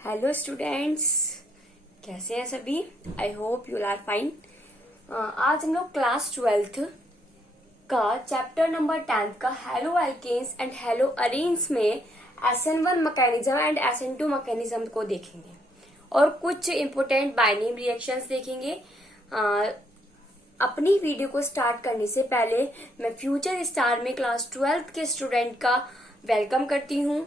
Hello students, कैसे हैं सभी। I hope you are fine. आज हम लोग क्लास 12th का चैप्टर नंबर 10 का haloalkanes and haloarenes में SN1 mechanism and SN2 mechanism को देखेंगे और कुछ इम्पोर्टेंट बाइनेम रिएक्शंस देखेंगे। अपनी वीडियो को स्टार्ट करने से पहले मैं फ्यूचर स्टार में क्लास 12th के स्टूडेंट का वेलकम करती हूँ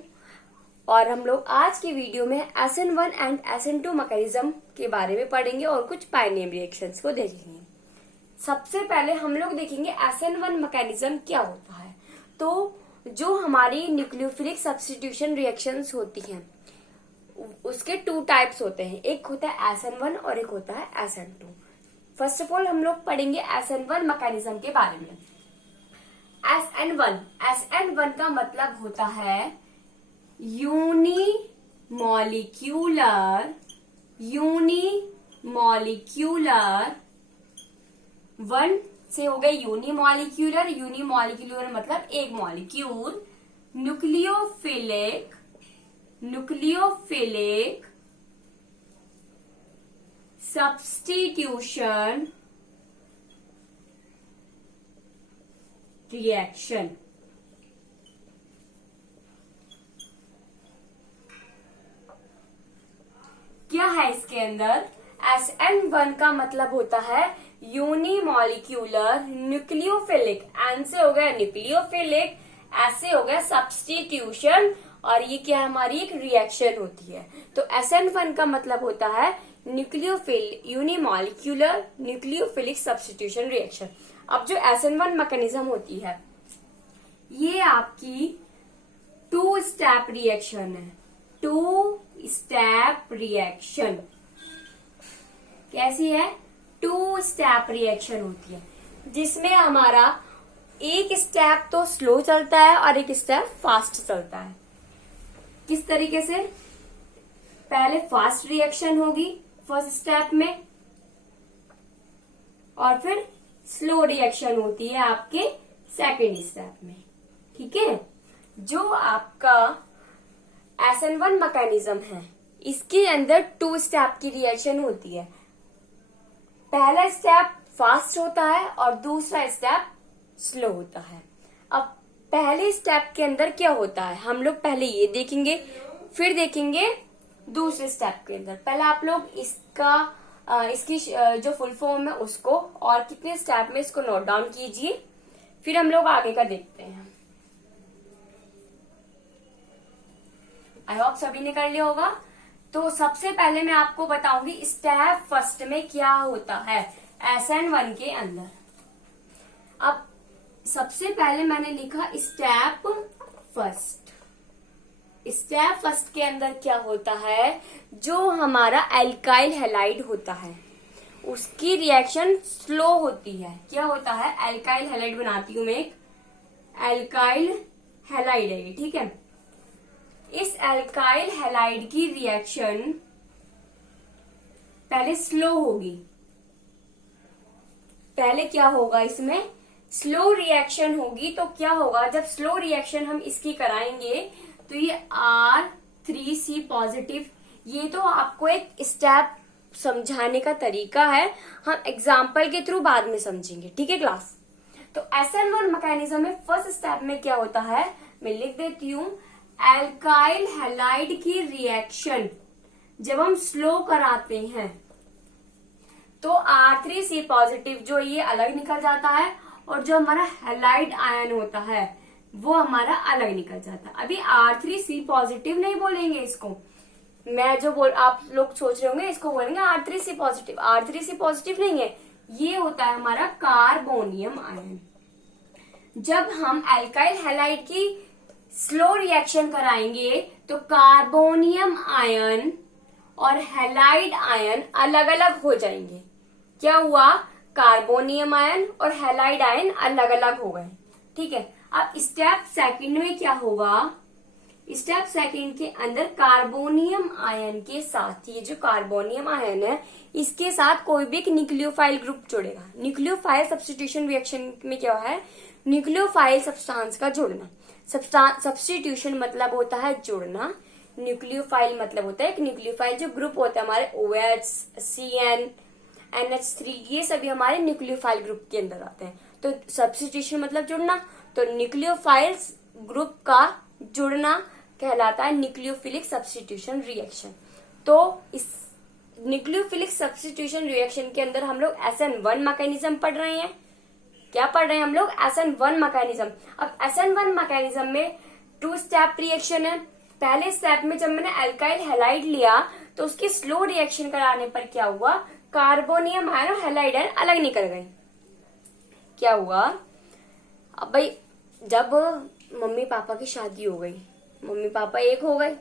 और हम लोग आज की वीडियो में SN1 एंड SN2 मैकेनिज्म के बारे में पढ़ेंगे और कुछ बाइनेम रिएक्शंस को देखेंगे। सबसे पहले हम लोग देखेंगे SN1 मैकेनिज्म क्या होता है। तो जो हमारी न्यूक्लियोफिलिक सब्स्टिट्यूशन रिएक्शंस होती हैं उसके 2 टाइप्स होते हैं, एक होता है SN1 और एक होता है SN2। फर्स्ट ऑफ ऑल हम लोग पढ़ेंगे SN1 मैकेनिज्म के बारे में। SN1 का मतलब होता है यूनिमॉलिक्यूलर 1 से हो गए यूनिमॉलिक्यूलर मतलब एक मॉलिक्यूल। Nucleophilic substitution reaction. क्या है इसके अंदर? SN1 का मतलब होता है यूनिमॉलिक्यूलर न्यूक्लियोफिलिक, एन से हो गया न्यूक्लियोफिलिक, एस से हो गया सब्स्टिट्यूशन और ये क्या हमारी एक रिएक्शन होती है। तो SN1 का मतलब होता है यूनिमॉलिक्यूलर न्यूक्लियोफिलिक सब्स्टिट्यूशन रिएक्शन। अब जो SN1 मैकेनिज्म होती है ये आपकी 2 स्टेप रिएक्शन है। 2 स्टेप रिएक्शन कैसी है? 2 स्टेप रिएक्शन होती है जिसमें हमारा एक स्टेप तो स्लो चलता है और एक स्टेप फास्ट चलता है। किस तरीके से? पहले फास्ट रिएक्शन होगी फर्स्ट स्टेप में और फिर स्लो रिएक्शन होती है आपके सेकेंड स्टेप में। ठीक है, जो आपका SN1 मैकेनिज्म है इसके अंदर 2 स्टेप की रिएक्शन होती है। पहला स्टेप फास्ट होता है और दूसरा स्टेप स्लो होता है। अब पहले स्टेप के अंदर क्या होता है हम लोग पहले ये देखेंगे, फिर देखेंगे दूसरे स्टेप के अंदर। पहले आप लोग इसकी जो फुल फॉर्म है उसको और कितने स्टेप में इसको नोट डाउन कीजिए, फिर हम लोग आगे का देखते हैं। आई होप सभी ने कर लिया होगा। तो सबसे पहले मैं आपको बताऊंगी स्टेप फर्स्ट में क्या होता है SN1 के अंदर। अब सबसे पहले मैंने लिखा स्टेप फर्स्ट। स्टेप फर्स्ट के अंदर क्या होता है? जो हमारा एल्काइल हैलाइड होता है उसकी रिएक्शन स्लो होती है। क्या होता है? एल्काइल हैलाइड बनाती हूं मैं, एक एल्काइल हैलाइड है ये। ठीक है, इस एल्काइल हैलाइड की रिएक्शन पहले स्लो होगी। पहले क्या होगा? इसमें स्लो रिएक्शन होगी। तो क्या होगा जब स्लो रिएक्शन हम इसकी कराएंगे तो ये R3C पॉजिटिव, ये तो आपको एक स्टेप समझाने का तरीका है, हम एग्जाम्पल के थ्रू बाद में समझेंगे। ठीक है क्लास। तो SN1 मैकेनिज्म में फर्स्ट स्टेप में क्या होता है मैं लिख देती हूं। एल्काइल हैलाइड की रिएक्शन जब हम स्लो कराते हैं तो R3C पॉजिटिव जो ये अलग निकल जाता है और जो हमारा हैलाइड आयन होता है वो हमारा अलग निकल जाता है। अभी R3C पॉजिटिव नहीं बोलेंगे इसको, मैं जो आप लोग सोच रहे होंगे इसको बोलेंगे R3C पॉजिटिव। R3C पॉजिटिव नहीं है, ये होता है हमारा कार्बोनियम आयन। जब हम एल्काइल हैलाइड की स्लो रिएक्शन कराएंगे तो कार्बोनियम आयन और हैलाइड आयन अलग अलग हो जाएंगे। क्या हुआ? कार्बोनियम आयन और हैलाइड आयन अलग अलग हो गए। ठीक है, अब स्टेप सेकंड में क्या होगा? स्टेप सेकंड के अंदर कार्बोनियम आयन के साथ, ये जो कार्बोनियम आयन है इसके साथ कोई भी एक न्यूक्लियोफाइल ग्रुप जुड़ेगा। न्यूक्लियोफाइल सब्स्टिट्यूशन रिएक्शन में क्या है? न्यूक्लियोफाइल सब्सटेंस का जुड़ना। सब्स्टिट्यूशन मतलब होता है जुड़ना। न्यूक्लियोफाइल मतलब होता है एक न्यूक्लियोफाइल जो ग्रुप होता है हमारे OH, CN, NH3, ये सभी हमारे न्यूक्लियोफाइल ग्रुप के अंदर आते हैं। तो सब्स्टिट्यूशन मतलब जुड़ना, तो न्यूक्लियोफाइल्स ग्रुप का जुड़ना कहलाता है न्यूक्लियोफिलिक सब्स्टिट्यूशन रिएक्शन। तो इस न्यूक्लियोफिलिक सब्स्टिट्यूशन रिएक्शन के अंदर हम लोग SN1 मैकेनिज्म पढ़ रहे हैं। क्या पढ़ रहे हैं हम लोग? SN1 mechanism. अब SN1 मैकेनिज्म में 2 स्टेप रिएक्शन है। पहले स्टेप में जब मैंने अल्काइल हैलाइड लिया तो उसके स्लो रिएक्शन कराने पर क्या हुआ, कार्बोनियम आयन और हैलाइड आयन अलग निकल गए। क्या हुआ, अब भाई जब मम्मी पापा की शादी हो गई, मम्मी पापा एक हो गए,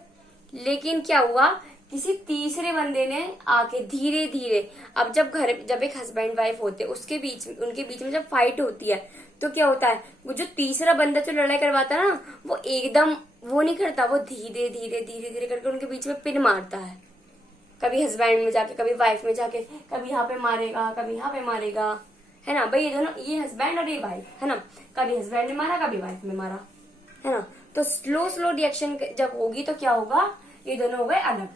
लेकिन क्या हुआ, किसी तीसरे बंदे ने आके धीरे धीरे, अब जब एक हस्बैंड वाइफ होते उनके बीच में जब फाइट होती है तो क्या होता है, वो जो तीसरा बंदा जो लड़ाई करवाता है ना, वो एकदम वो नहीं करता, वो धीरे धीरे करके उनके बीच में पिन मारता है। कभी हस्बैंड में जाके, कभी वाइफ में जाके, कभी यहाँ पे मारेगा, कभी यहाँ पे मारेगा, है ना भाई। ये दोनों, ये हस्बैंड और ये वाइफ, है ना, कभी हस्बैंड ने मारा, कभी वाइफ ने मारा, है ना। तो स्लो रिएक्शन जब होगी तो क्या होगा, ये दोनों हो गए अलग।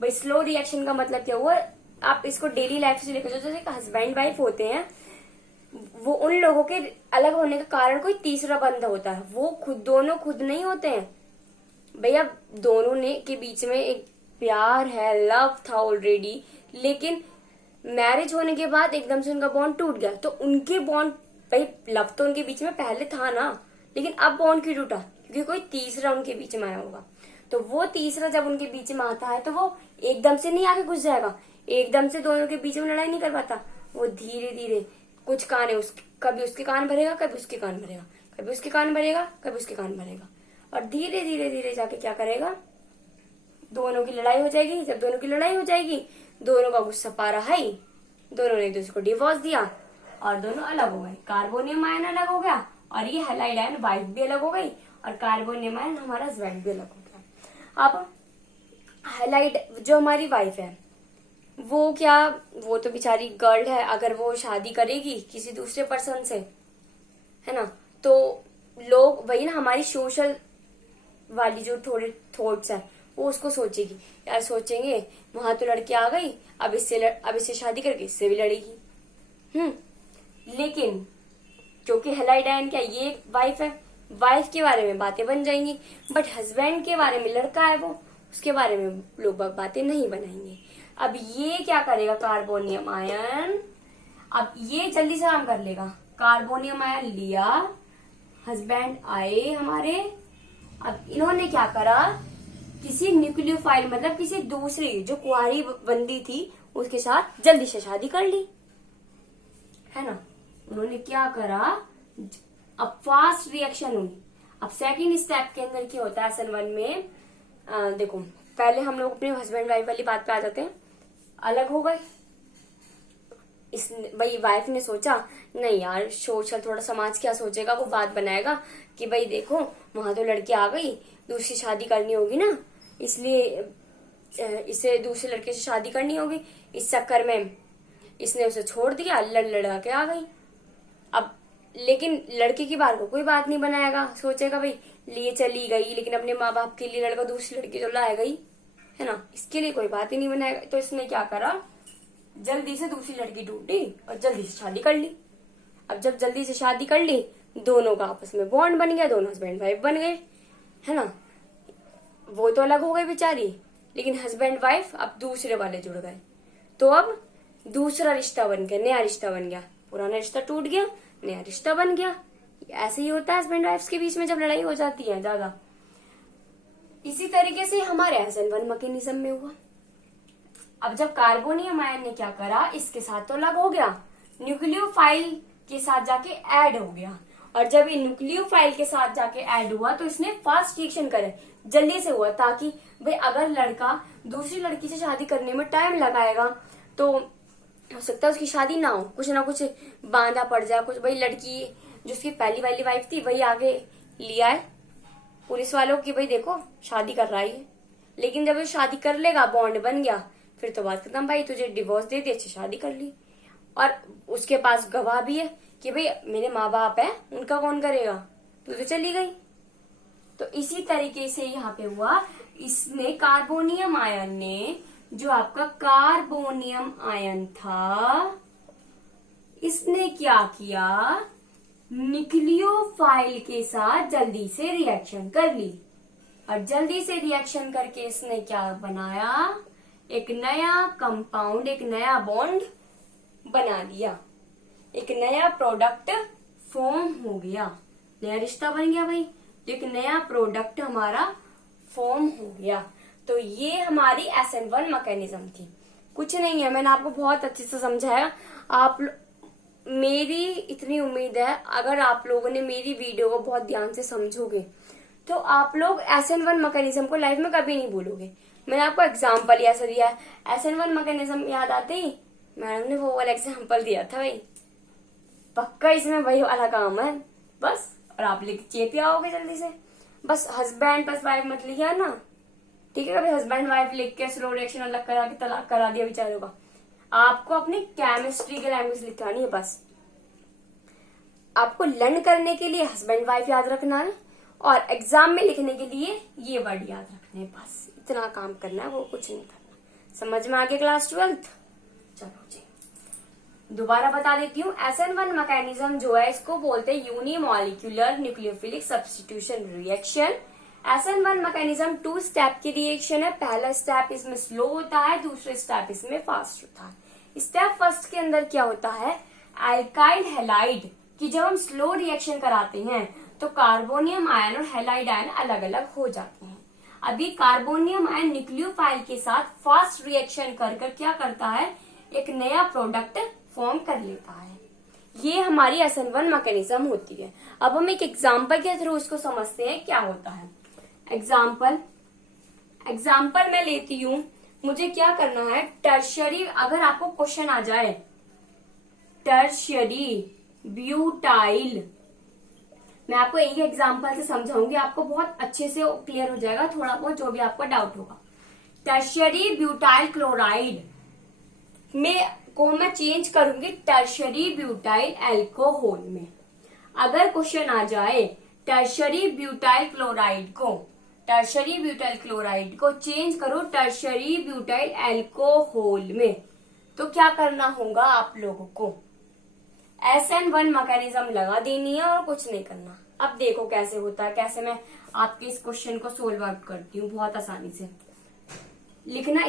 भाई स्लो रिएक्शन का मतलब क्या हुआ, आप इसको डेली लाइफ से लेकर, जैसे हस्बैंड वाइफ होते हैं, वो उन लोगों के अलग होने का कारण कोई तीसरा बंदा होता है, वो दोनों खुद नहीं होते हैं। भैया दोनों ने के बीच में एक प्यार है, लव था ऑलरेडी, लेकिन मैरिज होने के बाद एकदम से उनका बॉन्ड टूट गया। तो उनके बॉन्ड, भाई लव तो उनके बीच में पहले था ना, लेकिन अब बॉन्ड क्यों टूटा, क्योंकि कोई तीसरा उनके बीच में आया होगा। तो वो तीसरा जब उनके बीच में आता है तो वो एकदम से नहीं आके घुस जाएगा, एकदम से दोनों के बीच में लड़ाई नहीं कर पाता, वो धीरे धीरे कुछ कान है, कभी उसके कान भरेगा, कभी उसके कान भरेगा, कभी उसके कान भरेगा, कभी उसके कान भरेगा, और धीरे धीरे जाके क्या करेगा, दोनों की लड़ाई हो जाएगी। जब दोनों की लड़ाई हो जाएगी, दोनों का गुस्सा पारा हाई, दोनों ने एक दूसरे को डिवोर्स दिया और दोनों अलग हो गए। कार्बोनियम आयन अलग हो गया और ये हैलाइड आयन वाइफ भी अलग हो गई और कार्बोनियम आयन हमारा हस्बैंड भी अलग हो गया। अब हैलाइड जो हमारी वाइफ है, वो क्या, वो तो बेचारी गर्ल है, अगर वो शादी करेगी किसी दूसरे पर्सन से, है ना, तो लोग वही ना, हमारी सोशल वाली जो थोड़े थॉट्स है वो उसको सोचेगी, यार सोचेंगे वहां तो लड़की आ गई, अब इससे शादी करके इससे भी लड़ेगी। लेकिन क्योंकि हैलाइड आयन क्या, ये वाइफ है, वाइफ के बारे में बातें बन जाएंगी, बट हस्बैंड के बारे में, लड़का है वो, उसके बारे में लोग बातें नहीं बनाएंगे। अब ये क्या करेगा, कार्बोनियम आयन, अब ये जल्दी से काम कर लेगा। कार्बोनियम आयन लिया, हस्बैंड आए हमारे, अब इन्होंने क्या करा, किसी न्यूक्लियोफाइल मतलब किसी दूसरी जो कुंवारी बंदी थी उसके साथ जल्दी से शादी कर ली, है ना। उन्होंने क्या करा, अब फास्ट रिएक्शन हुई। अब सेकंड स्टेप के अंदर क्या होता है SN1 में, देखो पहले हम लोग अपने हस्बैंड वाइफ वाली बात पे आ जाते हैं, अलग हो गए। भाई वाइफ ने सोचा नहीं यार, सोशल थोड़ा समाज क्या सोचेगा, वो बात बनाएगा कि भाई देखो वहां तो लड़की आ गई, दूसरी शादी करनी होगी ना, इसलिए इसे दूसरे लड़के से शादी करनी होगी। इस चक्कर में इसने उसे छोड़ दिया, लड़का के आ गई। अब लेकिन लड़के की बात को कोई बात नहीं बनाएगा, सोचेगा भाई लिए चली गई, लेकिन अपने माँ बाप के लिए लड़का दूसरी लड़की तो लाए गई, है ना, इसके लिए कोई बात ही नहीं बनाएगा। तो इसने क्या करा, जल्दी से दूसरी लड़की ढूंढी और जल्दी से शादी कर ली। अब जब जल्दी से शादी कर ली, दोनों का आपस में बॉन्ड बन गया, दोनों हस्बैंड वाइफ बन गए, है ना। वो तो अलग हो गई बेचारी, लेकिन हस्बैंड वाइफ अब दूसरे वाले जुड़ गए, तो अब दूसरा रिश्ता बन गया, नया रिश्ता बन गया, पुराना रिश्ता टूट गया, नया रिश्ता बन गया। ऐसे ही होता है हस्बैंड वाइफ के बीच में जब लड़ाई हो जाती है ज्यादा। इसी तरीके से हमारे SN1 मैकेनिज्म में हुआ। अब जब कार्बोनियम आयन ने क्या करा, इसके साथ तो अलग हो गया, न्यूक्लियोफाइल के साथ जाके ऐड हो गया, और जब ये न्यूक्लियोफाइल के साथ जाके ऐड हुआ तो इसने फास्ट रिएक्शन करे, जल्दी से हुआ, ताकि भाई अगर लड़का दूसरी लड़की से शादी करने में टाइम लगाएगा तो हो सकता है उसकी शादी ना हो, कुछ ना कुछ बांधा पड़ जाए, कुछ भाई लड़की जो उसकी पहली वाली वाइफ थी वही आगे लिया है पुलिस वालों की, भाई देखो शादी कर रहा है। लेकिन जब वो शादी कर लेगा, बॉन्ड बन गया, फिर तो बात खत्म, भाई तुझे डिवोर्स दे दी, अच्छी शादी कर ली, और उसके पास गवाह भी है कि भाई मेरे माँ बाप है, उनका कौन करेगा, तू तो चली गई। तो इसी तरीके से यहाँ पे हुआ इसने कार्बोनियम आयन ने, जो आपका कार्बोनियम आयन था, इसने क्या किया, न्यूक्लियोफाइल के साथ जल्दी से रिएक्शन कर ली, और जल्दी से रिएक्शन करके इसने क्या बनाया, एक नया कंपाउंड, एक नया बॉन्ड बना लिया, एक नया प्रोडक्ट फॉर्म हो गया, नया रिश्ता बन गया भाई, तो एक नया प्रोडक्ट हमारा फॉर्म हो गया। तो ये हमारी SN1 मैकेनिज्म थी, कुछ नहीं है, मैंने आपको बहुत अच्छे से समझाया। आप मेरी इतनी उम्मीद है, अगर आप लोगों ने मेरी वीडियो को बहुत ध्यान से समझोगे तो आप लोग SN1 मैकेनिज्म को लाइफ में कभी नहीं भूलोगे। मैंने आपको एग्जाम्पल ऐसा दिया है, SN1 मैकेनिज्म याद आते ही मैडम ने वो वाला एग्जाम्पल दिया था भाई, पक्का इसमें वही वाला काम है बस, और आप लिख चेप आओगे जल्दी से। बस हस्बैंड प्लस वाइफ मत लिखिए ना, ठीक है, कभी हस्बैंड वाइफ लिख के स्लो रिएक्शन अलग करा के तलाक करा दिया बेचारों का। आपको अपनी केमिस्ट्री के लैंग्वेज लिखानी है, बस आपको लर्न करने के लिए हस्बैंड वाइफ याद रखना है, और एग्जाम में लिखने के लिए ये वर्ड याद रखने हैं, बस इतना काम करना है, वो कुछ नहीं करना। समझ में आ गया क्लास 12th? चलो जी दोबारा बता देती हूँ। SN1 मैकेनिज्म जो है इसको बोलते हैं unimolecular nucleophilic substitution reaction. SN1 mechanism 2 step की रिएक्शन है। पहला स्टेप इसमें स्लो होता है, दूसरा स्टेप इसमें फास्ट होता है। स्टेप फर्स्ट के अंदर क्या होता है, एल्काइल हैलाइड की जब हम स्लो रिएक्शन कराते हैं तो कार्बोनियम आयन और हैलाइड आयन अलग अलग हो जाते हैं। अभी कार्बोनियम आयन न्यूक्लियोफाइल के साथ फास्ट रिएक्शन कर क्या करता है, एक नया प्रोडक्ट फॉर्म कर लेता है। ये हमारी SN1 मैकेनिज्म होती है। अब हम एक एग्जाम्पल के थ्रू इसको समझते हैं क्या होता है। एग्जाम्पल मैं लेती हूँ, मुझे क्या करना है, टर्शियरी, अगर आपको क्वेश्चन आ जाए टर्शियरी ब्यूटाइल, मैं आपको एक एग्जाम्पल से समझाऊंगी, आपको बहुत अच्छे से क्लियर हो जाएगा थोड़ा बहुत जो भी आपका डाउट होगा। टर्शियरी ब्यूटाइल क्लोराइड को मैं चेंज करूंगी टर्शियरी ब्यूटाइल एल्कोहल में। अगर क्वेश्चन आ जाए टर्शियरी ब्यूटाइल क्लोराइड को चेंज करो टर्शियरी ब्यूटाइल एल्कोहल में, तो क्या करना होगा आप लोगों को, SN1 मैकेनिज्म लगा देनी है और कुछ नहीं करना। अब देखो कैसे होता है, कैसे मैं आपके इस क्वेश्चन को सोल्व आउट करती हूँ बहुत आसानी से। लिखना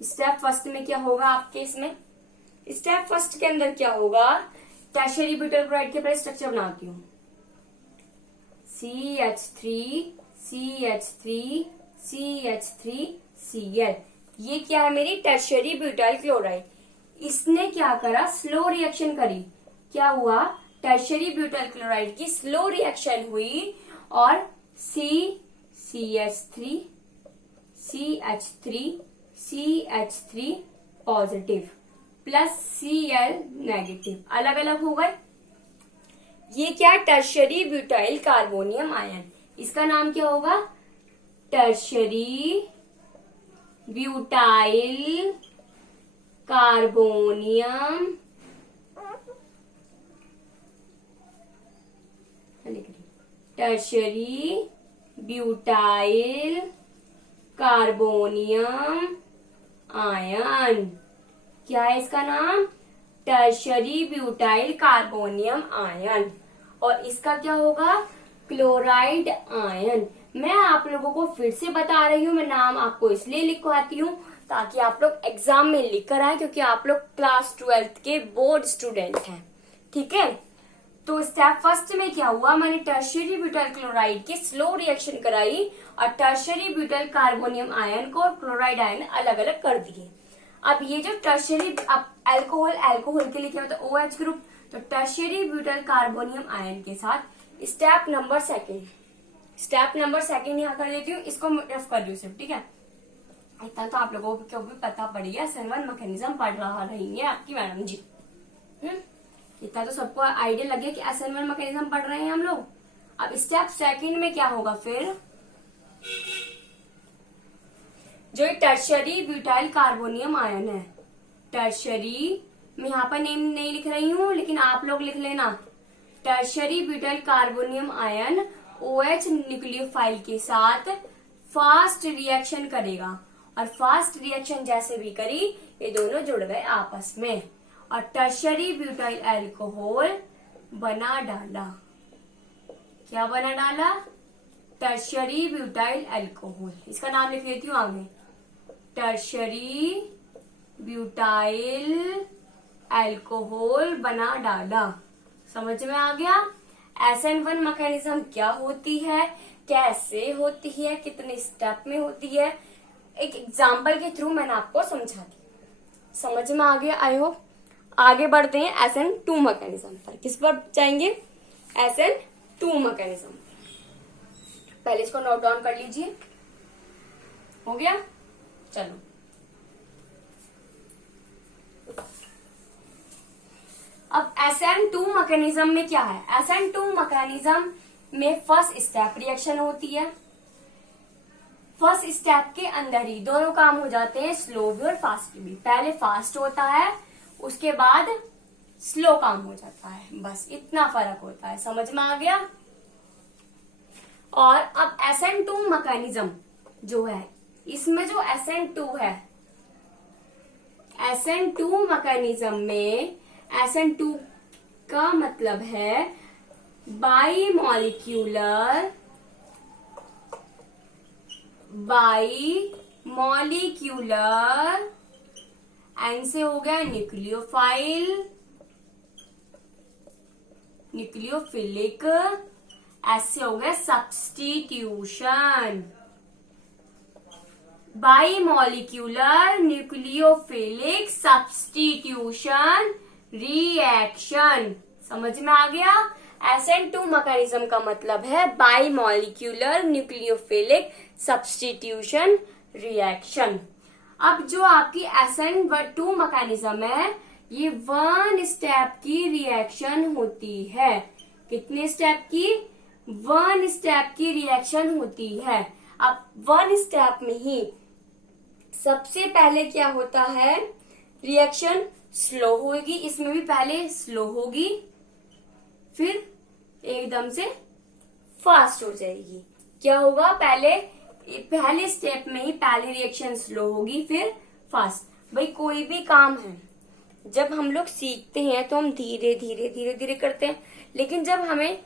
स्टेप फर्स्ट में क्या होगा आपके, इसमें स्टेप फर्स्ट के अंदर क्या होगा, टर्शियरी ब्यूटाइल क्लोराइड के पहले स्ट्रक्चर बनाती हूँ, CH3CH3CH3Cl। ये क्या है, मेरी टर्शियरी ब्यूटाइल क्लोराइड। इसने क्या करा, स्लो रिएक्शन करी, क्या हुआ, टर्शियरी ब्यूटाइल क्लोराइड की स्लो रिएक्शन हुई और CH3 positive plus Cl negative अलग अलग हो गए। ये क्या, टर्शियरी ब्यूटाइल कार्बोनियम आयन, इसका नाम क्या होगा, tertiary butyl carbonium tertiary butyl carbonium ion. क्या है इसका नाम, टर्शियरी ब्यूटाइल कार्बोनियम आयन। और इसका क्या होगा, क्लोराइड आयन। मैं आप लोगों को फिर से बता रही हूँ, मैं नाम आपको इसलिए लिखवाती हूँ ताकि आप लोग एग्जाम में लिख कर आए, क्योंकि आप लोग क्लास 12th के बोर्ड स्टूडेंट हैं, ठीक है। तो स्टेप फर्स्ट में क्या हुआ, मैंने टर्शियरी ब्यूटाइल क्लोराइड की स्लो रिएक्शन कराई और टर्शियरी ब्यूटाइल कार्बोनियम आयन को और क्लोराइड आयन अलग अलग कर दिए। अब ये जो टर्शियरी अल्कोहल के लिए क्या होता है, OH ग्रुप, तो टर्शियरी ब्यूटाइल कार्बोनियम आयन के साथ स्टेप नंबर सेकेंड यहाँ कर देती हूँ, इसको रफ कर दू सिर्फ, ठीक है। इतना तो आप लोगों को भी पता पड़ी है, SN1 मैकेनिज्म पढ़ रही है आपकी मैडम जी। इतना तो सबको आइडिया लगे कि SN1 मैकेनिज्म पढ़ रहे हैं हम लोग। अब स्टेप सेकंड में क्या होगा, फिर जो टर्शियरी ब्यूटाइल कार्बोनियम आयन है, टर्शियरी मैं यहाँ पर नेम नहीं लिख रही हूँ लेकिन आप लोग लिख लेना, tertiary butyl carbonium ion OH nucleophile के साथ फास्ट रिएक्शन करेगा, और फास्ट रिएक्शन जैसे भी करी ये दोनों जुड़ गए आपस में और टर्शरी ब्यूटाइल अल्कोहल बना डाला। क्या बना डाला? Tertiary butyl alcohol. इसका नाम लिख लेती हूँ आगे, टर्शरी ब्यूटाइल अल्कोहल बना डाला। समझ में आ गया? SN1 मैकेनिज्म क्या होती है, कैसे होती है, कितने स्टेप में होती है, एक एग्जाम्पल के थ्रू मैंने आपको समझा दी। समझ में आ गया? I hope. आगे बढ़ते हैं SN2 मैकेनिज्म पर। किस पर जाएंगे? SN2 mechanism. पहले इसको नोट डाउन कर लीजिए। हो गया? चलो, अब SN2 मैकेनिज्म में क्या है? SN2 मैकेनिज्म में फर्स्ट स्टेप रिएक्शन होती है। फर्स्ट स्टेप के अंदर ही दोनों काम हो जाते हैं, स्लो भी और फास्ट भी। पहले फास्ट होता है, उसके बाद स्लो काम हो जाता है, बस इतना फर्क होता है। समझ में आ गया? और अब SN2 मैकेनिज्म जो है, इसमें जो SN2 है, SN2 मैकेनिज्म में SN2 का मतलब है बाईमॉलिक्यूलर एन से हो गया न्यूक्लियोफिलिक, एस से हो गया substitution. Bimolecular nucleophilic substitution reaction. समझ में आ गया? SN2 मैकेनिज्म का मतलब है बाईमॉलिक्यूलर न्यूक्लियोफिलिक सब्स्टिट्यूशन रिएक्शन। अब जो आपकी SN2 मैकेनिज्म है, ये 1 स्टेप की रिएक्शन होती है। कितने स्टेप की? 1 स्टेप की रिएक्शन होती है। अब 1 स्टेप में ही सबसे पहले क्या होता है? रिएक्शन स्लो होगी, इसमें भी पहले स्लो होगी, फिर एकदम से फास्ट हो जाएगी। क्या होगा? पहले स्टेप में ही पहली रिएक्शन स्लो होगी, फिर फास्ट। भाई कोई भी काम है, जब हम लोग सीखते हैं तो हम धीरे धीरे करते हैं, लेकिन जब हमें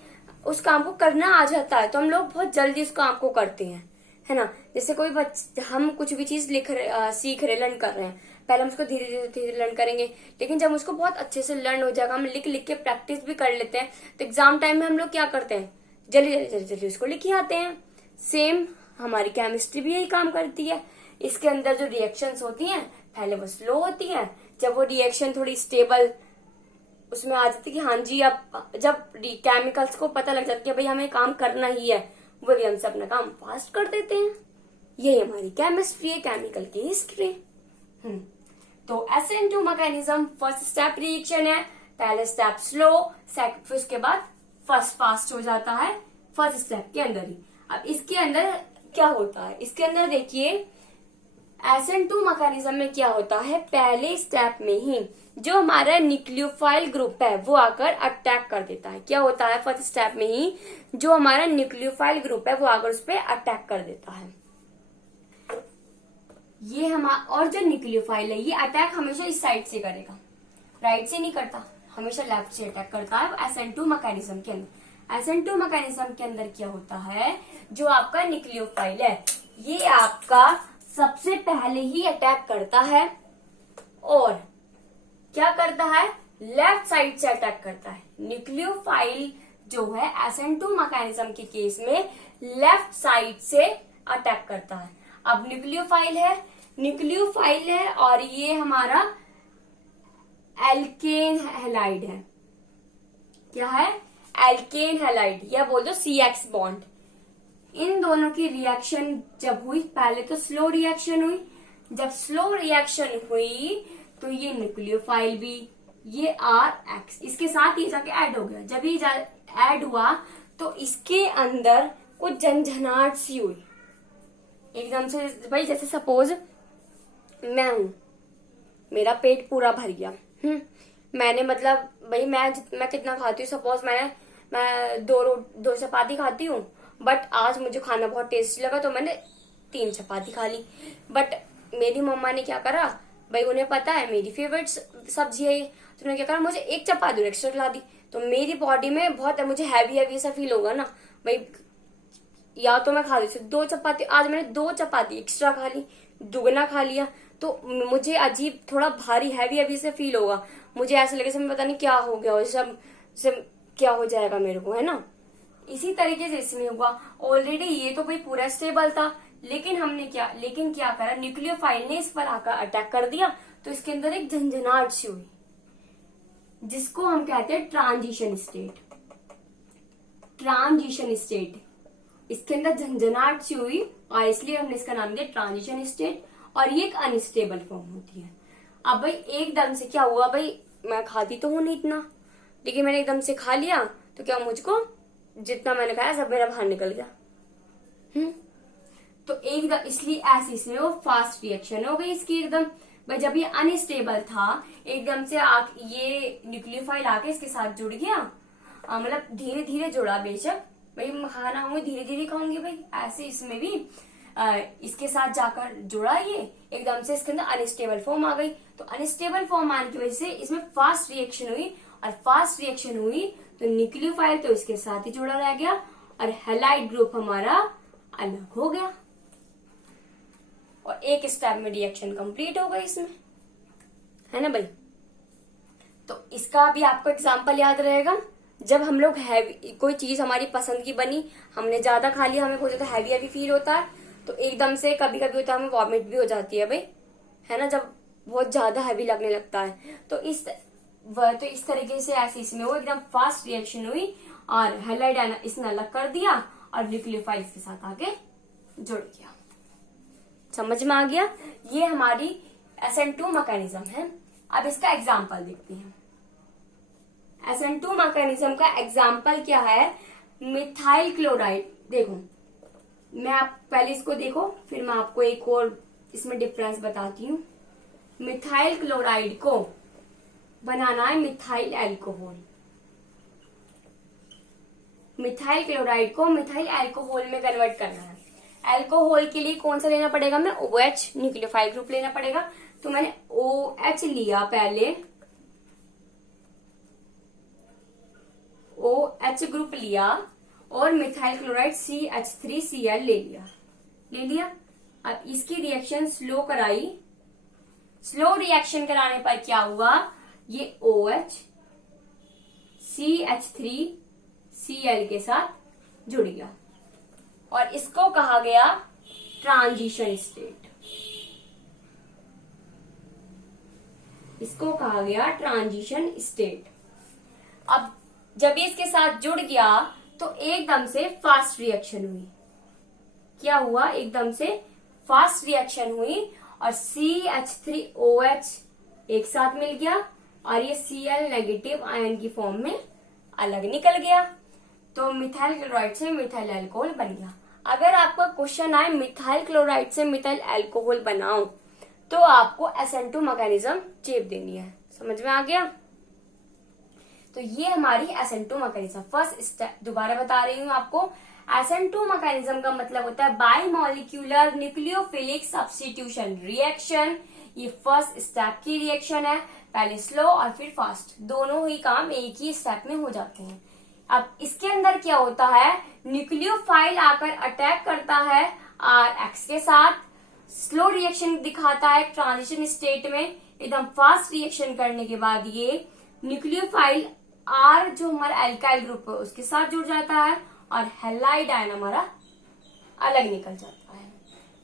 उस काम को करना आ जाता है तो हम लोग बहुत जल्दी उस काम को करते हैं, है ना। जैसे कोई हम कुछ भी चीज सीख रहे, लर्न कर रहे हैं, पहले हम उसको धीरे धीरे लर्न करेंगे, लेकिन जब उसको बहुत अच्छे से लर्न हो जाएगा, हम लिख के प्रैक्टिस भी कर लेते हैं, तो एग्जाम टाइम में हम लोग क्या करते हैं? जल्दी उसको लिख ही आते हैं। सेम हमारी केमिस्ट्री भी यही काम करती है। इसके अंदर जो रिएक्शंस होती हैं, पहले वो स्लो होती हैं, जब वो रिएक्शन थोड़ी स्टेबल उसमें आ जाती है कि हाँ जी, अब जब केमिकल्स को पता लग जाती है भाई हमें काम करना ही है, वो भी हमसे अपना काम फास्ट कर देते हैं। यही हमारी केमिस्ट्री है, केमिकल की हिस्ट्री। तो SN2 mechanism first step reaction है, पहले स्टेप स्लो, फिर उसके बाद फर्स्ट फास्ट हो जाता है फर्स्ट स्टेप के अंदर ही। अब इसके अंदर क्या होता है? इसके अंदर देखिए SN2 मैकेनिज्म में क्या होता है, पहले स्टेप में ही जो हमारा न्यूक्लियोफाइल ग्रुप है वो आकर अटैक कर देता है। क्या होता है? फर्स्ट स्टेप में ही जो हमारा न्यूक्लियोफाइल ग्रुप है वो आकर उस पर अटैक कर देता है। ये हमारा, और जो न्यूक्लियोफाइल है ये अटैक हमेशा इस साइड से करेगा, राइट से नहीं करता, हमेशा लेफ्ट से अटैक करता है SN2 मैकेनिज्म के अंदर। SN2 मैकेनिज्म के अंदर क्या होता है, जो आपका न्यूक्लियोफाइल है ये आपका सबसे पहले ही अटैक करता है, और क्या करता है? लेफ्ट साइड से अटैक करता है। न्यूक्लियोफाइल जो है SN2 मैकेनिज्म के केस में लेफ्ट साइड से अटैक करता है। अब न्यूक्लियोफाइल है और ये हमारा एल्केन हैलाइड है। क्या है? एल्केन हैलाइड, या बोल दो CX बॉन्ड। इन दोनों की रिएक्शन जब हुई, पहले तो स्लो रिएक्शन हुई, जब स्लो रिएक्शन हुई तो ये न्यूक्लियोफाइल भी, ये RX इसके साथ ही जाके ऐड हो गया। जब ये ऐड हुआ तो इसके अंदर कुछ झंझनाहट सी हुई एकदम से। भाई जैसे सपोज मैं हूं, मेरा पेट पूरा भर गया, मैंने मतलब भाई मैं कितना खाती हूँ, सपोज मैं दो चपाती खाती हूँ, बट आज मुझे खाना बहुत टेस्टी लगा तो मैंने 3 चपाती खा ली। बट मेरी मम्मा ने क्या करा, भाई उन्हें पता है मेरी फेवरेट सब्जी है ये, तो उन्होंने क्या करा, मुझे 1 चपाती एक्स्ट्रा खिला दी। तो मेरी बॉडी में बहुत मुझे हैवी हैवी सा फील होगा ना भाई, या तो मैं खा ली 2 चपाती, आज मैंने 2 चपाती एक्स्ट्रा खा ली, दुगना खा लिया, तो मुझे अजीब थोड़ा भारी हैवी हैवी से फील होगा। मुझे ऐसा लगे मैं पता नहीं क्या हो गया, सब क्या हो जाएगा मेरे को, है ना। इसी तरीके से इसमें हुआ। ऑलरेडी ये तो भाई पूरा स्टेबल था, लेकिन क्या करा, न्यूक्लियोफाइल ने इस पर आकर अटैक कर दिया, तो इसके अंदर एक झंझनाहट सी हुई, जिसको हम कहते हैं ट्रांजिशन स्टेट। ट्रांजिशन स्टेट, इसके अंदर झंझनाहट सी हुई और इसलिए हमने इसका नाम दिया ट्रांजिशन स्टेट। और ये एक अनस्टेबल फॉर्म होती है। अब भाई एकदम से क्या हुआ, भाई मैं खाती तो हूं नहीं इतना, लेकिन मैंने एकदम से खा लिया, तो क्या मुझको जितना मैंने खाया सब मेरा बाहर निकल गया। तो एकदम इसलिए ऐसे इसमें वो फास्ट रिएक्शन हो गई इसकी एकदम। भाई जब ये अनस्टेबल था, एकदम से ये न्यूक्लियोफाइल आके इसके साथ जुड़ गया, मतलब धीरे धीरे जुड़ा, बेशक भाई खाना होंगे धीरे धीरे खाऊंगी भाई, ऐसे इसमें भी इसके साथ जाकर जुड़ा, ये एकदम से इसके अंदर अनस्टेबल फॉर्म आ गई। तो अनस्टेबल फॉर्म आने की वजह से इसमें फास्ट रिएक्शन हुई, और फास्ट रिएक्शन हुई तो न्यूक्लियोफाइल तो इसके साथ ही जुड़ा रह गया, और हैलाइड ग्रुप हमारा अलग हो गया, और एक स्टेप में रिएक्शन कंप्लीट हो गई इसमें, है ना भाई। तो इसका भी आपको एग्जांपल याद रहेगा, जब हम लोग हैवी कोई चीज हमारी पसंद की बनी, हमने ज्यादा खा लिया, हमें बहुत ज्यादा हैवी हैवी फील होता है, तो एकदम से कभी कभी होता है हमें वॉमिट भी हो जाती है भाई, है ना, जब बहुत ज्यादा हैवी लगने लगता है। तो इस तरीके से ऐसे इसमें वो एकदम फास्ट रिएक्शन हुई, और हैलाइड आयन इसने अलग कर दिया, और न्यूक्लियोफाइल के साथ आगे जुड़ गया। समझ में आ गया। ये हमारी SN2 मैकेनिज्म है। अब इसका एग्जाम्पल देखते हैं। SN2 मैकेनिज्म का एग्जाम्पल क्या है, मिथाइल क्लोराइड। देखो मैं आप पहले इसको देखो, फिर मैं आपको एक और इसमें डिफरेंस बताती हूँ। मिथाइल क्लोराइड को बनाना है मिथाइल एल्कोहल। मिथाइल क्लोराइड को मिथाइल एल्कोहल में कन्वर्ट करना है। एल्कोहल के लिए कौन सा लेना पड़ेगा, हमें OH न्यूक्लियोफाइल ग्रुप लेना पड़ेगा। तो मैंने OH लिया पहले, OH ग्रुप लिया, और मिथाइल क्लोराइड CH3Cl ले लिया। अब इसकी रिएक्शन स्लो कराई। स्लो रिएक्शन कराने पर क्या हुआ, ये OH CH3Cl के साथ जुड़ गया, और इसको कहा गया ट्रांजिशन स्टेट। इसको कहा गया ट्रांजिशन स्टेट। अब जब ये इसके साथ जुड़ गया तो एकदम से फास्ट रिएक्शन हुई। क्या हुआ, एकदम से फास्ट रिएक्शन हुई, और CH3OH एक साथ मिल गया, और ये Cl नेगेटिव आयन की फॉर्म में अलग निकल गया। तो मिथाइल क्लोराइड से मिथाइल अल्कोहल बन गया। अगर आपका क्वेश्चन आए मिथाइल क्लोराइड से मिथाइल अल्कोहल बनाओ, तो आपको SN2 मैकेनिज्म चेप देनी है। समझ में आ गया। तो ये हमारी SN2 मैकेनिज्म फर्स्ट स्टेप। दोबारा बता रही हूँ आपको, SN2 मैकेनिज्म का मतलब होता है बाइमोलिक्यूलर न्यूक्लियोफिलिक सब्स्टिट्यूशन रिएक्शन। ये फर्स्ट स्टेप की रिएक्शन है, पहले स्लो और फिर फास्ट, दोनों ही काम एक ही स्टेप में हो जाते हैं। अब इसके अंदर क्या होता है, न्यूक्लियोफाइल आकर अटैक करता है Rx के साथ, स्लो रिएक्शन दिखाता है ट्रांजिशन स्टेट में। एकदम फास्ट रिएक्शन करने के बाद ये न्यूक्लियोफाइल R जो हमारा एल्काइल ग्रुप है उसके साथ जुड़ जाता है, और हैलाइड आयन हमारा अलग निकल जाता है।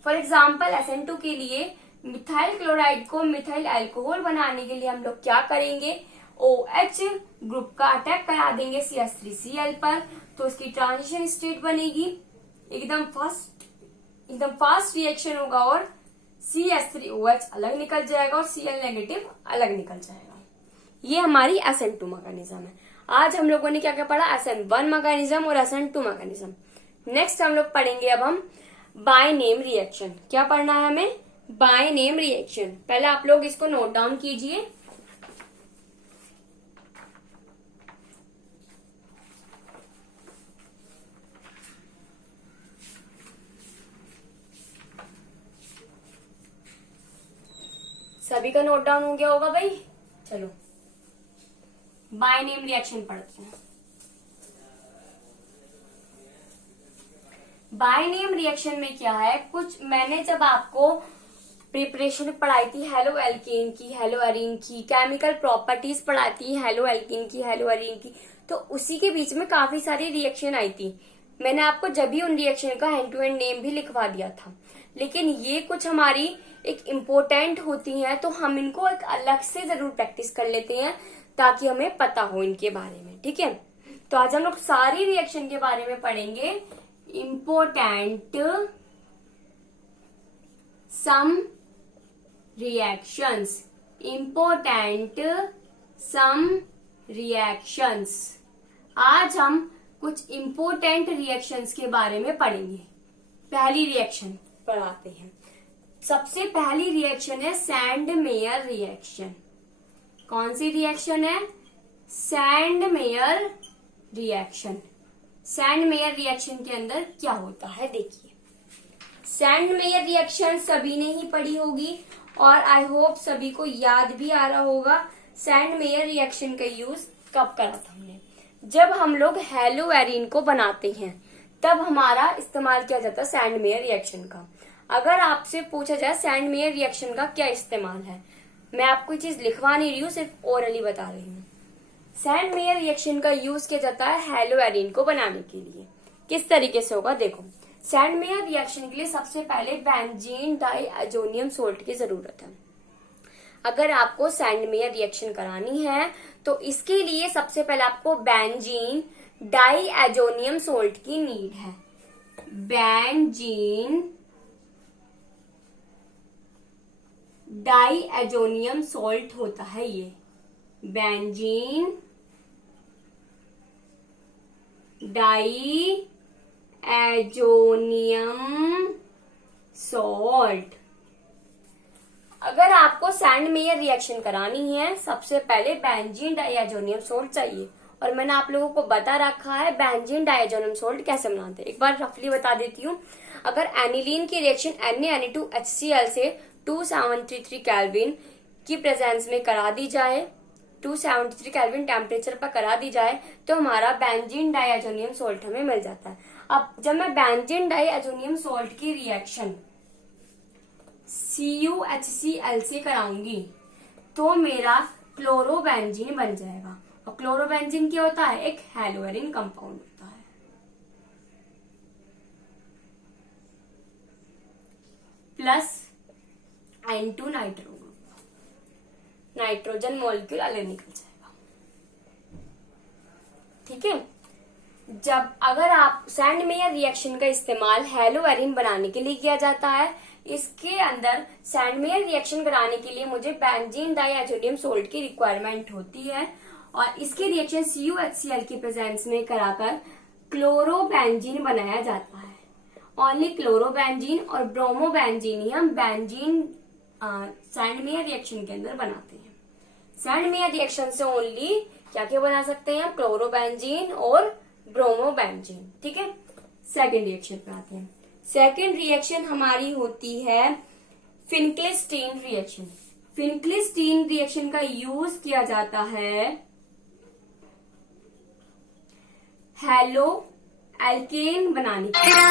फॉर एग्जाम्पल SN2 के लिए मिथाइल क्लोराइड को मिथाइल अल्कोहल बनाने के लिए हम लोग क्या करेंगे, OH ग्रुप का अटैक करा देंगे CH3Cl पर, तो उसकी ट्रांजिशन स्टेट बनेगी। एकदम फास्ट रिएक्शन होगा, और CH3OH अलग निकल जाएगा, और Cl नेगेटिव अलग निकल जाएगा। ये हमारी SN2 मैकेनिज्म है। आज हम लोगों ने क्या क्या पढ़ा, SN1 मैकेनिज्म और SN2 मैकेनिज्म। नेक्स्ट हम लोग पढ़ेंगे अब हम बाय नेम रिएक्शन। क्या पढ़ना है हमें, बाय नेम रिएक्शन। पहले आप लोग इसको नोट डाउन कीजिए। सभी का नोट डाउन हो गया होगा भाई। चलो बाय नेम रिएक्शन पढ़ते हैं। बाय नेम रिएक्शन में क्या है, कुछ मैंने जब आपको प्रिपरेशन पढ़ाई थी हेलो एल्केन की, हेलो एरीन की, केमिकल प्रॉपर्टीज पढ़ाई थी हेलो एल्केन की, हेलो एरीन की, तो उसी के बीच में काफी सारी रिएक्शन आई थी। मैंने आपको जब भी उन रिएक्शन का हैंड टू हैंड नेम भी लिखवा दिया था। लेकिन ये कुछ हमारी एक इम्पोर्टेंट होती हैं, तो हम इनको एक अलग से जरूर प्रैक्टिस कर लेते हैं ताकि हमें पता हो इनके बारे में। ठीक है, तो आज हम लोग सारी रिएक्शन के बारे में पढ़ेंगे। इम्पोर्टेंट सम रिएक्शंस, इम्पोर्टेंट सम रिएक्शंस। आज हम कुछ इम्पोर्टेंट रिएक्शंस के बारे में पढ़ेंगे। पहली रिएक्शन पढ़ाते हैं। सबसे पहली रिएक्शन है सैंड मेयर रिएक्शन। कौन सी रिएक्शन है? Sand mayor reaction. Sand mayor reaction के अंदर क्या होता है देखिए। सैंड मेयर रिएक्शन सभी ने ही पढ़ी होगी और आई होप सभी को याद भी आ रहा होगा। सैंड मेयर रिएक्शन का यूज कब करा था हमने? जब हम लोग हेलो एरीन को बनाते हैं तब हमारा इस्तेमाल किया जाता है सैंड मेयर रिएक्शन का। अगर आपसे पूछा जाए सैंड मेयर रिएक्शन का क्या इस्तेमाल है, मैं आपको ये चीज लिखवा नहीं रही हूँ, सिर्फ ओरली बता रही हूँ। सैंड मेयर रिएक्शन का यूज किया जाता है हेलो एरीन को बनाने के लिए। किस तरीके से होगा देखो। सैंड मेयर रिएक्शन के लिए सबसे पहले बेंजीन डाइएजोनियम सोल्ट की जरूरत है। अगर आपको सैंड मेयर रिएक्शन करानी है तो इसके लिए सबसे पहले आपको बेंजीन डाइएजोनियम सोल्ट की नीड है। बेंजीन डाइएजोनियम सोल्ट होता है ये, बेंजीन डाइएजोनियम सोल्ट। अगर आपको सैंड मेयर रिएक्शन करानी है सबसे पहले बेंजीन डाइएजोनियम सोल्ट चाहिए। और मैंने आप लोगों को बता रखा है बेंजीन डाइएजोनियम सोल्ट कैसे बनाते हैं। एक बार रफली बता देती हूँ। अगर एनिलीन की रिएक्शन Na2HCl से 273 केल्विन की प्रेजेंस में करा दी जाए, 273 केल्विन टेम्परेचर पर करा दी जाए, तो हमारा बेंजीन डाइएजोनियम सोल्ट हमें मिल जाता है। अब जब मैं बेंजीन डाइएजोनियम सोल्ट की रिएक्शन CuHCl से कराऊंगी तो मेरा क्लोरोबेंजीन बन जाएगा। और क्लोरोबेंजीन क्या होता है? एक हेलो एरीन कंपाउंड होता है। Plus N2 nitro group, nitrogen molecule अलग निकल जाएगा। ठीक है, जब अगर आप सैंड मेयर रिएक्शन का इस्तेमाल हेलो एरीन बनाने के लिए किया जाता है, इसके अंदर सैंड मेयर रिएक्शन कराने के लिए मुझे बेंजीन डाइएजोनियम सोल्ट की रिक्वायरमेंट होती है और इसके रिएक्शन CuHCl की प्रेजेंस में कराकर क्लोरोबेंजीन बनाया जाता है। ओनली क्लोरोबेंजीन और ब्रोमोबेंजीन ही हम बेंजीन सैंड मेयर रिएक्शन के अंदर बनाते हैं। सैंड मेयर रिएक्शन से ओनली क्या क्या बना सकते हैं हम? क्लोरोबेंजीन और ब्रोमोबेंजीन। ठीक है, सेकेंड रिएक्शन पे आते हैं। सेकेंड रिएक्शन हमारी होती है फिनक्लेस्टीन रिएक्शन। फिनक्लेस्टीन रिएक्शन का यूज किया जाता है हेलो एल्केन बनाने के लिए।